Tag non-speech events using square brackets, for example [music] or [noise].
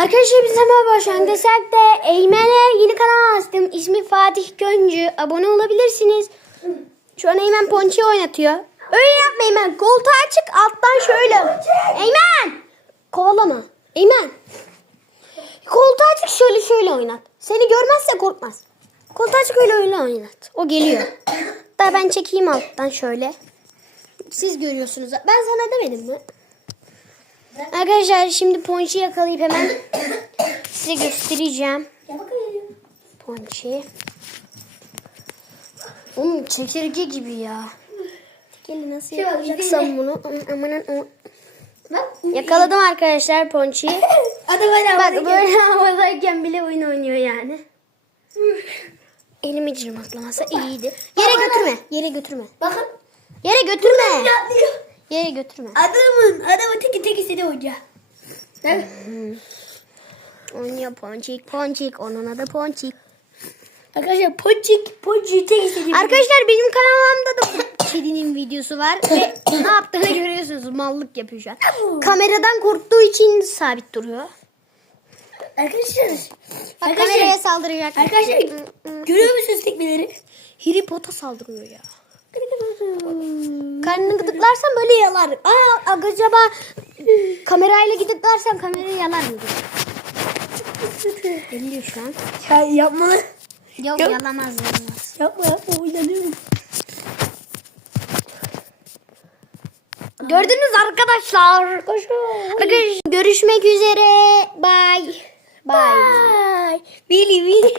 Arkadaşlar biz şu an desek de Eymen'e yeni kanal açtım. İsmi Fatih Göncü. Abone olabilirsiniz. Şu an Eymen Ponçi oynatıyor. Öyle yapma Eymen. Koltuğa çık alttan şöyle. Eymen! Kovalama. Eymen. Koltuğa çık şöyle şöyle oynat. Seni görmezse korkmaz. Koltuğa çık öyle öyle oynat. O geliyor. Da ben çekeyim alttan şöyle. Siz görüyorsunuz. Ben sana demedim mi? Arkadaşlar şimdi Ponçi yakalayıp hemen [coughs] size göstereceğim. Ponçi. Oğlum çekirge gibi ya. Tekeli nasıl yakalayacaksam bunu? Amanın. Yakaladım arkadaşlar Ponçi'yi. [coughs] Bak böyle [laughs] havadayken bile oyun oynuyor yani. [coughs] Elimi cırmaklaması iyiydi. Yere götürme. Yere götürme. Bakın. Yere götürme. Yere götürme. Adamın, adamın teki tek istediği oyuncak. Değil mi? Oynuyor Ponçik Ponçik. Onun adı Ponçik. Arkadaşlar ponçik, ponçik tek istediği Arkadaşlar benim kanalımda da kedinin videosu var [coughs] ve ne yaptığını görüyorsunuz. Mallık yapıyor şu an. Kameradan korktuğu için sabit duruyor. Arkadaşlar. Bak kameraya Arkadaşlar. saldıracak. Arkadaşlar görüyor musunuz tekmeleri? Harry Potter saldırıyor ya. Karnını gıdıklarsan böyle yalar. Aa acaba kamerayla gıdıklarsan kamerayı yalar mı? Geliyor şu an. Ya yapma. Yok, Yok. yalamaz yalamaz. Yapma yapma oynanıyorum. Gördünüz arkadaşlar. Arkadaşlar görüşmek üzere. Bye. Bye. Bye. Vili vili.